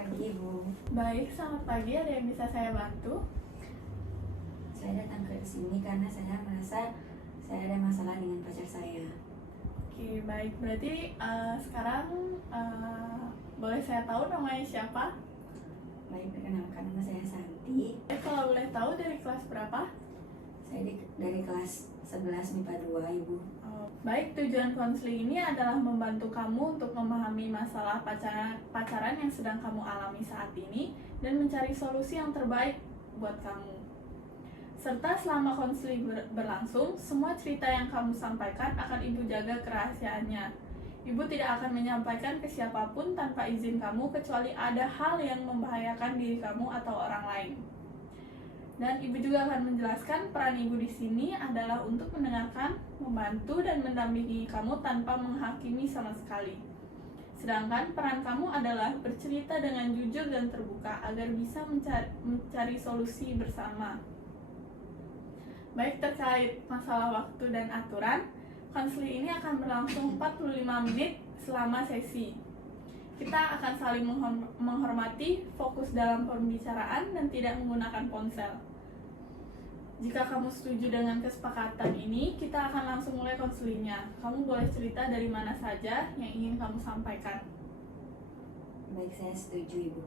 pagi Ibu. Baik, selamat pagi. Ada yang bisa saya bantu? Saya datang ke sini karena saya merasa saya ada masalah dengan pacar saya. Oke, baik. Berarti sekarang boleh saya tahu namanya siapa? Baik, perkenalkan nama saya Santi. Kalau boleh tahu dari kelas berapa? Saya dari kelas 11 MIPA 2 Ibu. Baik, tujuan konseling ini adalah membantu kamu untuk memahami masalah pacaran yang sedang kamu alami saat ini dan mencari solusi yang terbaik buat kamu. Serta selama konseling berlangsung, semua cerita yang kamu sampaikan akan Ibu jaga kerahasiaannya. Ibu tidak akan menyampaikan ke siapapun tanpa izin kamu kecuali ada hal yang membahayakan diri kamu atau orang lain. Dan Ibu juga akan menjelaskan peran Ibu di sini adalah untuk mendengarkan, membantu, dan mendampingi kamu tanpa menghakimi sama sekali. Sedangkan peran kamu adalah bercerita dengan jujur dan terbuka agar bisa mencari solusi bersama. Baik, terkait masalah waktu dan aturan, konseling ini akan berlangsung 45 menit selama sesi. Kita akan saling menghormati, fokus dalam pembicaraan, dan tidak menggunakan ponsel. Jika kamu setuju dengan kesepakatan ini, kita akan langsung mulai konselingnya. Kamu boleh cerita dari mana saja yang ingin kamu sampaikan. Baik, saya setuju Ibu.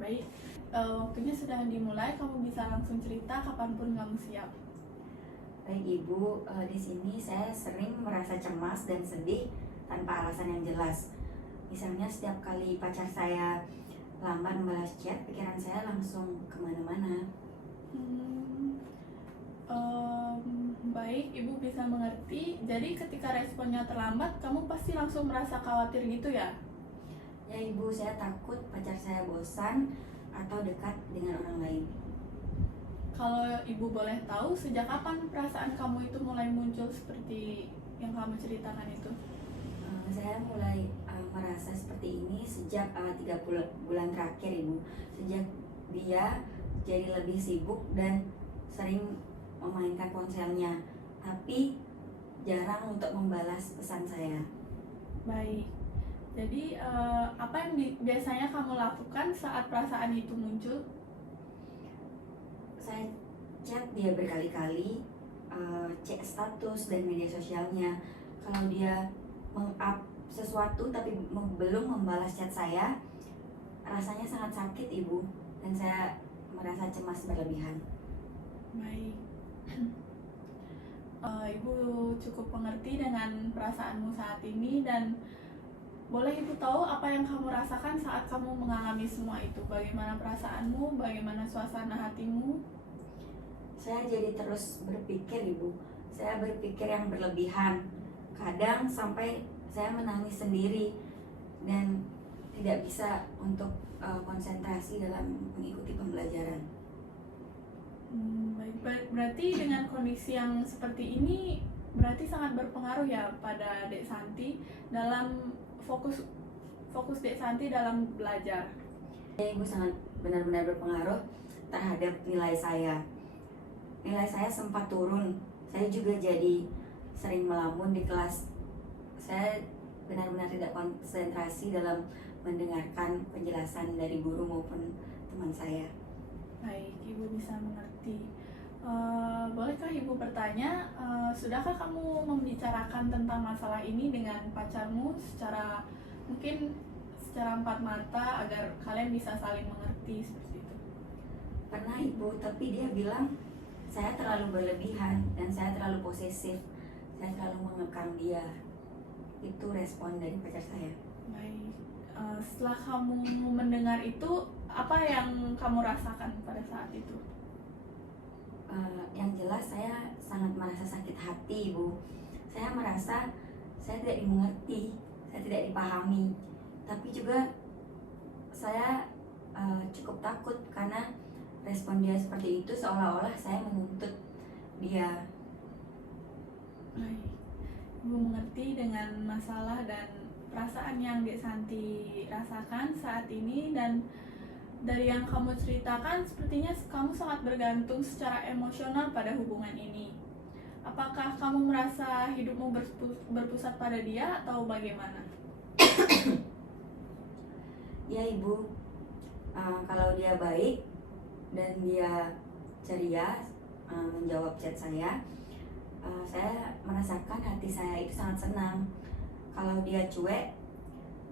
Baik, waktunya sudah dimulai. Kamu bisa langsung cerita kapanpun kamu siap. Baik Ibu, di sini saya sering merasa cemas dan sedih tanpa alasan yang jelas. Misalnya setiap kali pacar saya lambat membalas chat, pikiran saya langsung kemana-mana. Baik, Ibu bisa mengerti. Jadi ketika responnya terlambat, kamu pasti langsung merasa khawatir gitu ya? Ya Ibu, saya takut pacar saya bosan atau dekat dengan orang lain. Kalau Ibu boleh tahu, sejak kapan perasaan kamu itu mulai muncul seperti yang kamu ceritakan itu? Saya mulai merasa seperti ini sejak 3 bulan terakhir Ibu. Sejak dia jadi lebih sibuk dan sering memainkan ponselnya, tapi jarang untuk membalas pesan saya. Baik, jadi apa yang biasanya kamu lakukan saat perasaan itu muncul? Saya chat dia berkali-kali, cek status dan media sosialnya. Kalau dia meng-up sesuatu tapi belum membalas chat saya, rasanya sangat sakit Ibu, dan saya merasa cemas berlebihan. Baik, Ibu cukup mengerti dengan perasaanmu saat ini, dan boleh Ibu tahu apa yang kamu rasakan saat kamu mengalami semua itu? Bagaimana perasaanmu, bagaimana suasana hatimu? Saya jadi terus berpikir Ibu, saya berpikir yang berlebihan. Kadang sampai saya menangis sendiri dan tidak bisa untuk konsentrasi dalam mengikuti pembelajaran. Baik, berarti dengan kondisi yang seperti ini berarti sangat berpengaruh ya pada Dek Santi dalam fokus Dek Santi dalam belajar. Ya Ibu, sangat benar-benar berpengaruh terhadap nilai saya. Nilai saya sempat turun. Saya juga jadi sering melamun di kelas. Saya benar-benar tidak konsentrasi dalam mendengarkan penjelasan dari guru maupun teman saya. Baik, Ibu bisa mengerti. Bolehkah Ibu bertanya, sudahkah kamu membicarakan tentang masalah ini dengan pacarmu secara empat mata agar kalian bisa saling mengerti seperti itu? Pernah Ibu, tapi dia bilang saya terlalu berlebihan dan saya terlalu posesif. Saya terlalu mengekang dia. Itu respon dari pacar saya. Baik, setelah kamu mendengar itu, apa yang kamu rasakan pada saat itu? Yang jelas saya sangat merasa sakit hati Ibu. Saya merasa saya tidak dimengerti, saya tidak dipahami. Tapi juga saya cukup takut karena respon dia seperti itu seolah-olah saya menuntut dia. Baik, Ibu mengerti dengan masalah dan perasaan yang Dek Santi rasakan saat ini, dan dari yang kamu ceritakan sepertinya kamu sangat bergantung secara emosional pada hubungan ini. Apakah kamu merasa hidupmu berpusat pada dia atau bagaimana? Ya Ibu, Kalau dia baik dan dia ceria menjawab chat saya merasakan hati saya itu sangat senang. Kalau dia cuek,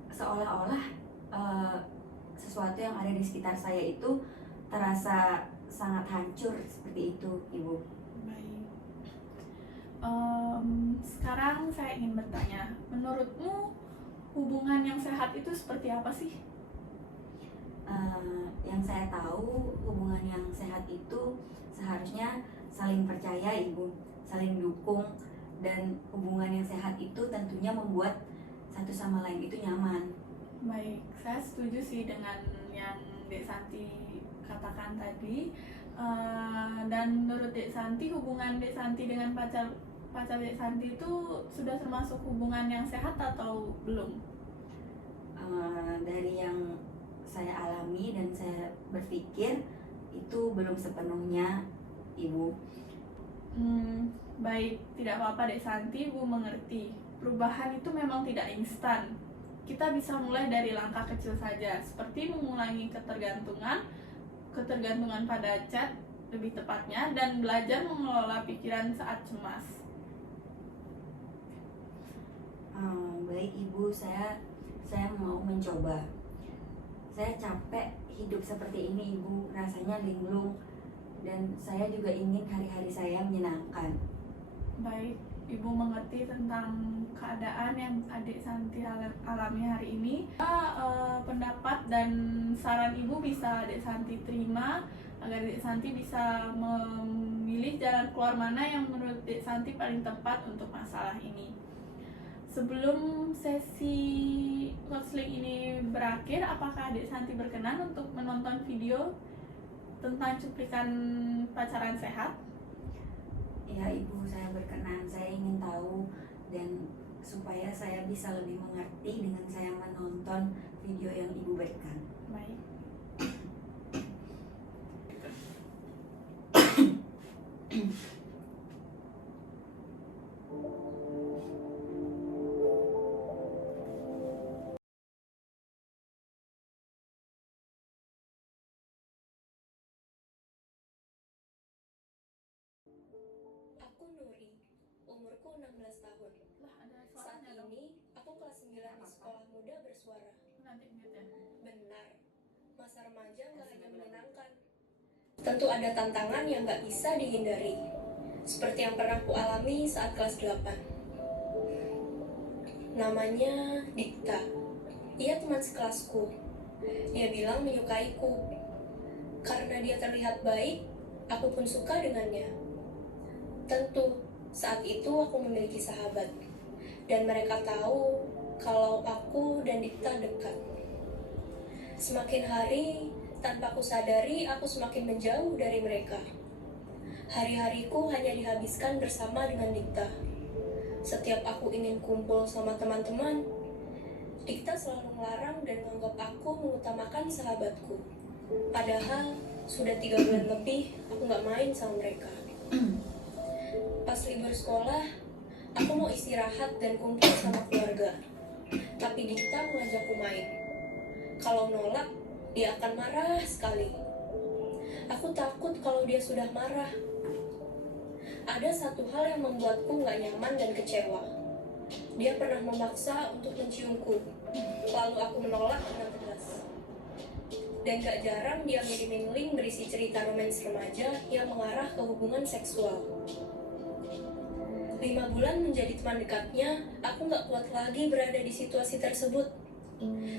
seolah-olah sesuatu yang ada di sekitar saya itu terasa sangat hancur, seperti itu, Ibu. Baik. Sekarang saya ingin bertanya, menurutmu hubungan yang sehat itu seperti apa sih? Yang saya tahu, hubungan yang sehat itu seharusnya saling percaya, Ibu, saling dukung, dan hubungan yang sehat itu tentunya membuat satu sama lain itu nyaman. Baik, saya setuju sih dengan yang Dek Santi katakan tadi. Dan menurut Dek Santi, hubungan Dek Santi dengan pacar Dek Santi itu sudah termasuk hubungan yang sehat atau belum? Dari yang saya alami dan saya berpikir itu belum sepenuhnya, Ibu. Baik, tidak apa-apa Dek Santi, Ibu mengerti. Perubahan itu memang tidak instan. Kita bisa mulai dari langkah kecil saja, seperti mengulangi ketergantungan pada chat lebih tepatnya, dan belajar mengelola pikiran saat cemas. Baik, Ibu, saya mau mencoba. Saya capek hidup seperti ini, Ibu, rasanya linglung, dan saya juga ingin hari-hari saya menyenangkan. Baik, Ibu mengerti tentang keadaan yang Adik Santi alami hari ini. Pendapat dan saran Ibu bisa Adik Santi terima agar Adik Santi bisa memilih jalan keluar mana yang menurut Adik Santi paling tepat untuk masalah ini. Sebelum sesi konseling ini berakhir, apakah Adik Santi berkenan untuk menonton video tentang cuplikan pacaran sehat? Ya, Ibu, saya berkenan. Saya ingin tahu, dan supaya saya bisa lebih mengerti dengan saya menonton video yang Ibu berikan. Baik. Aku Nuri, umurku 16 tahun. Lah, ada Saat suaranya dong. ini, aku kelas 9 di sekolah muda bersuara. Nanti mute ya. Benar, masa remaja nggak hanya menyenangkan. Tentu ada tantangan yang nggak bisa dihindari. Seperti yang pernah ku alami saat kelas 8. Namanya Dikta. Ia teman sekelasku. Dia bilang menyukaiku. Karena dia terlihat baik, aku pun suka dengannya. Tentu, saat itu aku memiliki sahabat, dan mereka tahu kalau aku dan Dikta dekat. Semakin hari, tanpa aku sadari, aku semakin menjauh dari mereka. Hari-hariku hanya dihabiskan bersama dengan Dikta. Setiap aku ingin kumpul sama teman-teman, Dikta selalu melarang dan menganggap aku mengutamakan sahabatku. Padahal, sudah 3 bulan lebih aku gak main sama mereka. Pas libur sekolah, aku mau istirahat dan kumpul sama keluarga. Tapi Dikta mengajakku main. Kalau nolak, dia akan marah sekali. Aku takut kalau dia sudah marah. Ada satu hal yang membuatku gak nyaman dan kecewa. Dia pernah memaksa untuk menciumku. Lalu aku menolak dengan tegas. Dan gak jarang dia ngirimin link berisi cerita romans remaja yang mengarah ke hubungan seksual. 5 bulan menjadi teman dekatnya, aku gak kuat lagi berada di situasi tersebut.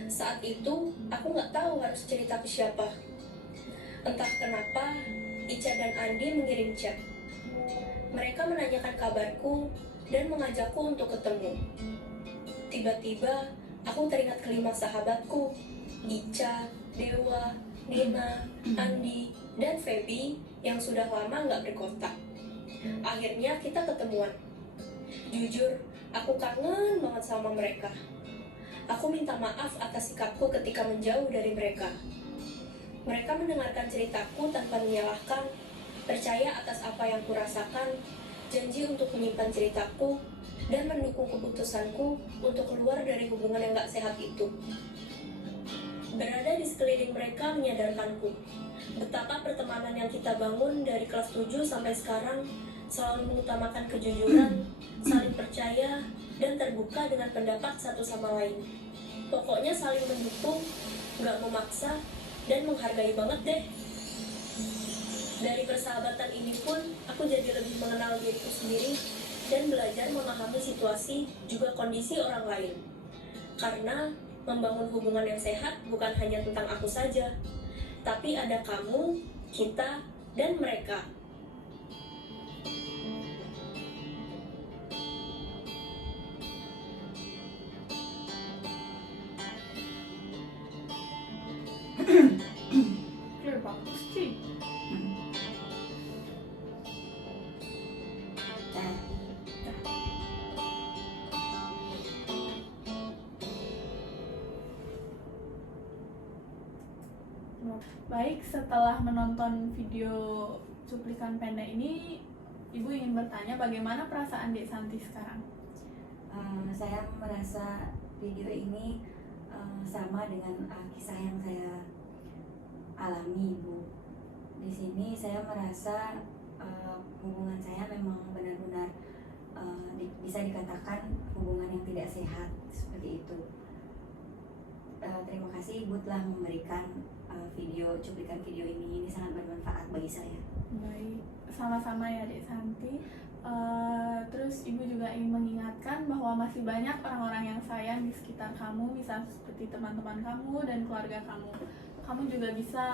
Saat itu, aku gak tahu harus cerita ke siapa. Entah kenapa, Ica dan Andi mengirim chat. Mereka menanyakan kabarku dan mengajakku untuk ketemu. Tiba-tiba, aku teringat kelima sahabatku, Ica, Dewa, Nina, Andi, dan Feby yang sudah lama gak berkontak. Akhirnya kita ketemuan. Jujur, aku kangen banget sama mereka. Aku minta maaf atas sikapku ketika menjauh dari mereka. Mereka mendengarkan ceritaku tanpa menyalahkan, percaya atas apa yang kurasakan, janji untuk menyimpan ceritaku, dan mendukung keputusanku untuk keluar dari hubungan yang gak sehat itu. Berada di sekeliling mereka menyadarkanku betapa pertemanan yang kita bangun dari kelas 7 sampai sekarang selalu mengutamakan kejujuran, saling percaya, dan terbuka dengan pendapat satu sama lain. Pokoknya saling mendukung, gak memaksa, dan menghargai banget deh. Dari persahabatan ini pun, aku jadi lebih mengenal diriku sendiri dan belajar memahami situasi juga kondisi orang lain. Karena membangun hubungan yang sehat bukan hanya tentang aku saja, tapi ada kamu, kita, dan mereka. Clear bagus sih. Baik, setelah menonton video cuplikan pendek ini, Ibu ingin bertanya bagaimana perasaan Dek Santi sekarang? Saya merasa video ini sama dengan kisah yang saya alami, Ibu. Di sini saya merasa hubungan saya memang benar-benar bisa dikatakan hubungan yang tidak sehat, seperti itu. Terima kasih Ibu telah memberikan cuplikan video ini sangat bermanfaat bagi saya. Baik, sama-sama ya Dek Santi. Terus Ibu juga ingin mengingatkan bahwa masih banyak orang-orang yang sayang di sekitar kamu, misal seperti teman-teman kamu dan keluarga kamu. Kamu juga bisa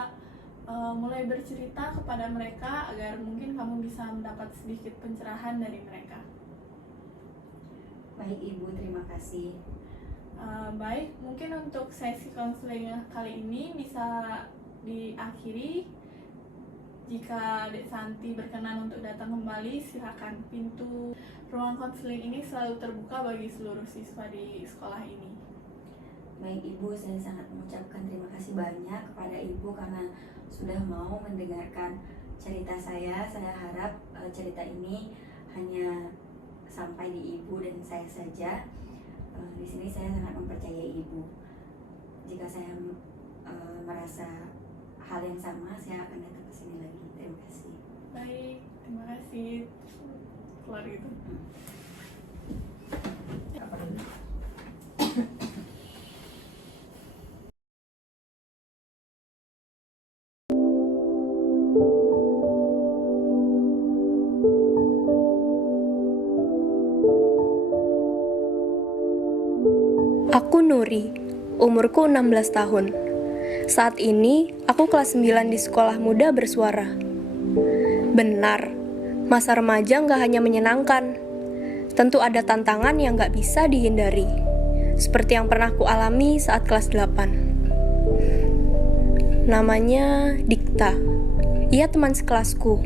mulai bercerita kepada mereka agar mungkin kamu bisa mendapat sedikit pencerahan dari mereka. Baik Ibu, terima kasih. Baik, mungkin untuk sesi konseling kali ini bisa diakhiri. Jika Dek Santi berkenan untuk datang kembali, silakan. Pintu ruang konseling ini selalu terbuka bagi seluruh siswa di sekolah ini. Baik Ibu, saya sangat mengucapkan terima kasih banyak kepada Ibu karena sudah mau mendengarkan cerita saya. Saya harap cerita ini hanya sampai di Ibu dan saya saja. Di sini saya sangat mempercayai Ibu. Jika saya merasa hal yang sama, saya akan datang ke sini lagi. Terima kasih. Baik, terima kasih. Keluar gitu. Aku Nuri, umurku 16 tahun. Saat ini, aku kelas 9 di sekolah muda bersuara. Benar, masa remaja nggak hanya menyenangkan. Tentu ada tantangan yang nggak bisa dihindari. Seperti yang pernah ku alami saat kelas 8. Namanya Dikta. Ia teman sekelasku.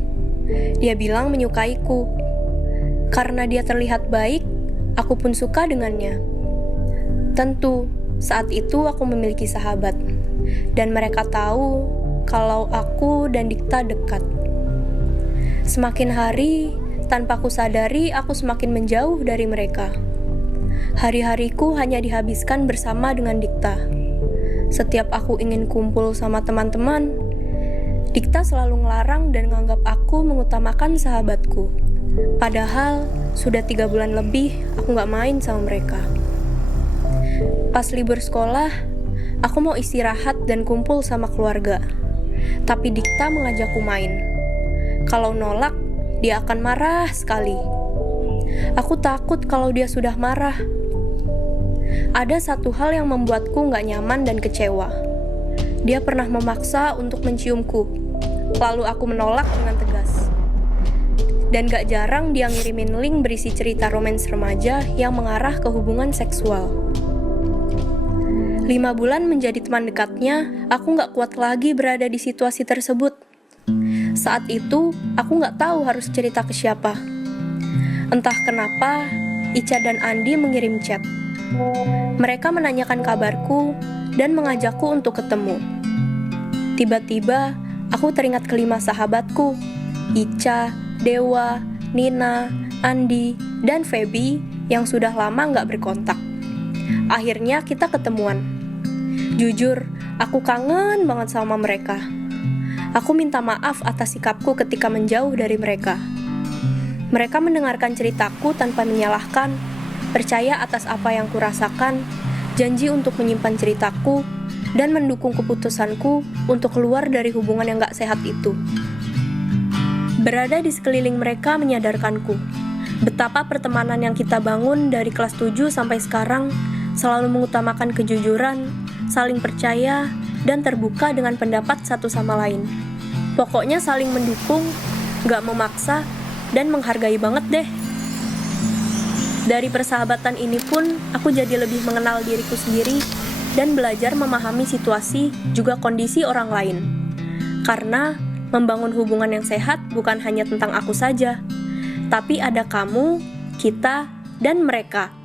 Dia bilang menyukaiku. Karena dia terlihat baik, aku pun suka dengannya. Tentu, saat itu aku memiliki sahabat, dan mereka tahu kalau aku dan Dikta dekat. Semakin hari, tanpa ku sadari, aku semakin menjauh dari mereka. Hari-hariku hanya dihabiskan bersama dengan Dikta. Setiap aku ingin kumpul sama teman-teman, Dikta selalu ngelarang dan menganggap aku mengutamakan sahabatku. Padahal, sudah 3 bulan lebih aku gak main sama mereka. Pas libur sekolah, aku mau istirahat dan kumpul sama keluarga. Tapi Dikta mengajakku main. Kalau nolak, dia akan marah sekali. Aku takut kalau dia sudah marah. Ada satu hal yang membuatku gak nyaman dan kecewa. Dia pernah memaksa untuk menciumku. Lalu aku menolak dengan tegas. Dan gak jarang dia ngirimin link berisi cerita romans remaja yang mengarah ke hubungan seksual. 5 bulan menjadi teman dekatnya, aku gak kuat lagi berada di situasi tersebut. Saat itu, aku gak tahu harus cerita ke siapa. Entah kenapa, Ica dan Andi mengirim chat. Mereka menanyakan kabarku dan mengajakku untuk ketemu. Tiba-tiba, aku teringat kelima sahabatku, Ica, Dewa, Nina, Andi, dan Feby yang sudah lama gak berkontak. Akhirnya kita ketemuan. Jujur, Aku kangen banget sama mereka. Aku minta maaf atas sikapku ketika menjauh dari mereka. Mereka mendengarkan ceritaku tanpa menyalahkan, percaya atas apa yang kurasakan, janji untuk menyimpan ceritaku, dan mendukung keputusanku untuk keluar dari hubungan yang gak sehat itu. Berada di sekeliling mereka menyadarkanku betapa pertemanan yang kita bangun dari kelas 7 sampai sekarang selalu mengutamakan kejujuran, saling percaya, dan terbuka dengan pendapat satu sama lain. Pokoknya saling mendukung, gak memaksa, dan menghargai banget deh. Dari persahabatan ini pun, aku jadi lebih mengenal diriku sendiri dan belajar memahami situasi juga kondisi orang lain. Karena membangun hubungan yang sehat bukan hanya tentang aku saja, tapi ada kamu, kita, dan mereka